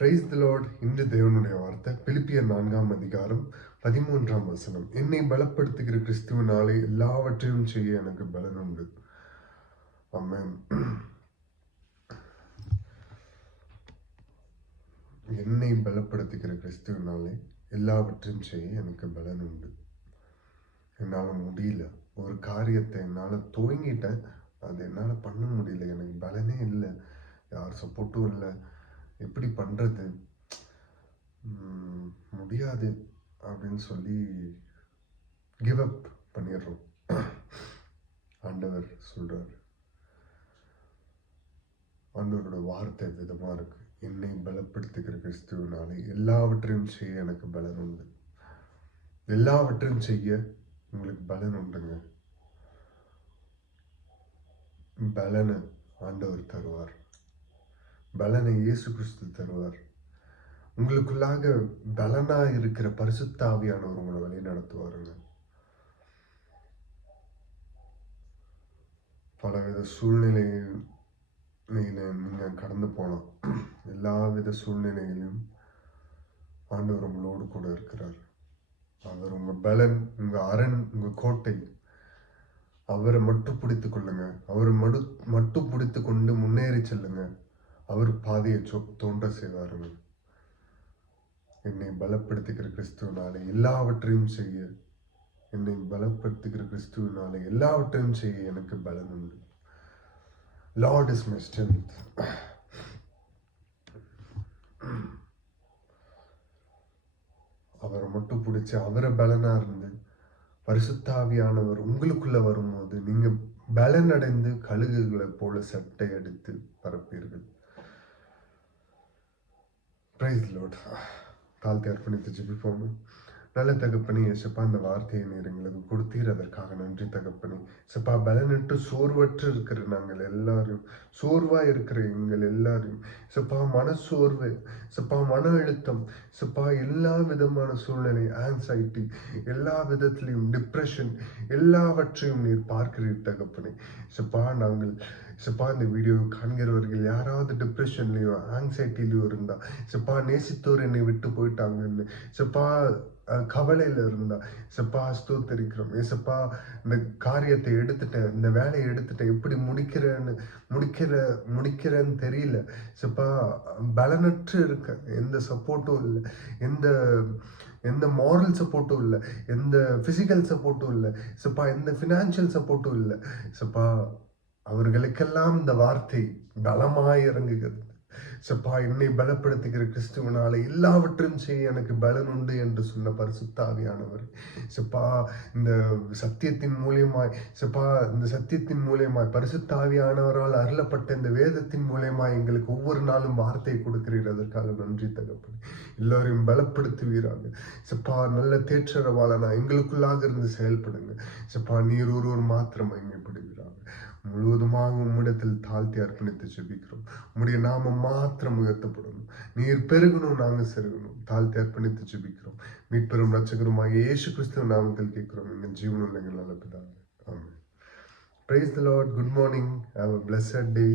Praise the Lord. இன்று தேவனுடைய வார்த்தை பிலிப்பியர் 4ஆம் அதிகாரம் 13ஆம் வசனம். என்னை பலப்படுத்துகிற கிறிஸ்துவினாலே எல்லாவற்றையும் செய்ய எனக்கு பலன் உண்டு. ஆமென். என்னை பலப்படுத்துகிற கிறிஸ்துவினாலே எல்லாவற்றையும் செய்ய எனக்கு பலன் உண்டு. என்னால் முடியல, ஒரு காரியத்தை என்னால் துவங்கிட்டேன், அது என்னால் பண்ண முடியல, எனக்கு பலனே இல்லை, யார் சப்போர்ட்டும் இல்லை, எப்படி பண்ணுறது, முடியாது அப்படின்னு சொல்லி கிவ் அப் பண்ணிடுறோம். ஆண்டவர் சொல்றார், ஆண்டவரோட வார்த்தை விதமாக இருக்கு. என்னை பலப்படுத்துகிற கிறிஸ்துவினாலே எல்லாவற்றையும் செய்ய எனக்கு பலன் உண்டு. எல்லாவற்றையும் செய்ய உங்களுக்கு பலன் உண்டுங்க. பலனை ஆண்டவர் தருவார். பலனை இயேசு கிறிஸ்து தருவார். உங்களுக்குள்ளாக பலனா இருக்கிற பரிசுத்த ஆவியானவர் உங்களை வழி நடத்துவாருங்க. பலவித சூழ்நிலையில நீங்க கடந்து போலாம். எல்லாவித சூழ்நிலையிலும் ஆண்டவர் உங்களோடு கூட இருக்கிறார். அவர் உங்க பலன், உங்க அரண், உங்க கோட்டை. அவரை மட்டும் பிடித்துக் கொள்ளுங்க. அவரை மட்டும் பிடித்து கொண்டு முன்னேறி செல்லுங்க. அவர் பாதையை தோன்ற செய்வாருங்க. என்னை பலப்படுத்துகிற கிறிஸ்துவினாலே எல்லாவற்றையும் செய்ய, என்னை பலப்படுத்துகிற கிறிஸ்துவினாலே எல்லாவற்றையும் செய்ய எனக்கு பலன் உண்டு. Lord is my strength. அவரை மட்டும் பிடிச்சி அவரை பலனா இருந்து பரிசுத்த ஆவியானவர் உங்களுக்குள்ள வரும்போது நீங்க பலன் அடைந்து கழுகுகளை போல சட்டை அடித்து பரப்பீர்கள். Praise the Lord. தாழ்த்தி அர்ப்பணித்து ஜெபிப்போம். நல்ல தகப்பனே, ஏசப்பா, இந்த வார்த்தையை நீர் எங்களுக்கு கொடுத்தீர், அதற்காக நன்றி தகப்பனே. ஏசப்பா, பலனற்று சோர்வற்று இருக்கிற நாங்கள் எல்லாரையும், சோர்வா இருக்கிற எங்கள் எல்லாரையும், ஏசப்பா, மனசோர்வு, ஏசப்பா, மன அழுத்தம், ஏசப்பா, எல்லா விதமான சூழ்நிலை, ஆங்ஸைட்டி, எல்லா விதத்திலையும் டிப்ரெஷன், எல்லாவற்றையும் நீர் பார்க்கிறீர் தகப்பனே. ஏசப்பா, நாங்கள் ஏசப்பா, இந்த வீடியோ காண்கிறவர்கள் யாராவது டிப்ரெஷன்லையோ ஆங்ஸைட்டிலையோ இருந்தா, ஏசப்பா, நேசித்தோர் என்னை விட்டு போயிட்டாங்கன்னு, ஏசப்பா, கவலையில இருந்தா, ஏசப்பா, ஸ்தோத்திரிக்கிறோம். ஏசப்பா, இந்த காரியத்தை எடுத்துட்டேன், இந்த வேலையை எடுத்துட்டேன், எப்படி முடிக்கிறேன்னு தெரியல, ஏசப்பா, பலனற்று இருக்க, எந்த சப்போர்ட்டும் இல்லை, எந்த மாரல் சப்போர்ட்டும் இல்லை, எந்த பிசிக்கல் சப்போர்ட்டும் இல்லை, ஏசப்பா, எந்த ஃபினான்ஷியல் சப்போர்ட்டும் இல்லை, ஏசப்பா, அவர்களுக்கெல்லாம் இந்த வார்த்தை பலமாய் இறங்குகிறது. சப்பா, என்னை பலப்படுத்துகிற கிறிஸ்துவனால எல்லாவற்றையும் செய்ய எனக்கு பலன் உண்டு என்று சொன்ன பரிசுத்த ஆவியானவர், சப்பா, இந்த சத்தியத்தின் மூலியமாய் பரிசுத்த ஆவியானவரால் அருளப்பட்ட இந்த வேதத்தின் மூலியமாய் எங்களுக்கு ஒவ்வொரு நாளும் வார்த்தையை கொடுக்கிறீர். அதற்காக நன்றி தகப்பனே. எல்லோரையும் பலப்படுத்துவீராங்க. சப்பா, நல்ல தேற்றரவாளனா எங்களுக்குள்ளாக இருந்து செயல்படுங்க. சப்பா, நீர் ஒருவர் மாத்திரம் மகிமைப்படுவீராக. முழுவதுமாக உம்மிடத்தில் தாழ்த்தி அர்ப்பணித்து ஜெபிக்கிறோம். உம்முடைய நாமம் மாத்திரம் உயர்த்தப்படணும். நீர் பெருகணும், நாங்கள் செருகணும். தாழ்த்தி அர்ப்பணித்து ஜெபிக்கிறோம். மீட்பெரும் ரட்சகருமாக இயேசு கிறிஸ்துவின் நாமத்தில் கேட்கிறோம் எங்கள் ஜீவனுள்ள எங்கள் நல்ல பிதாவே. ஆமென். Praise the Lord. Good morning. Have a blessed day.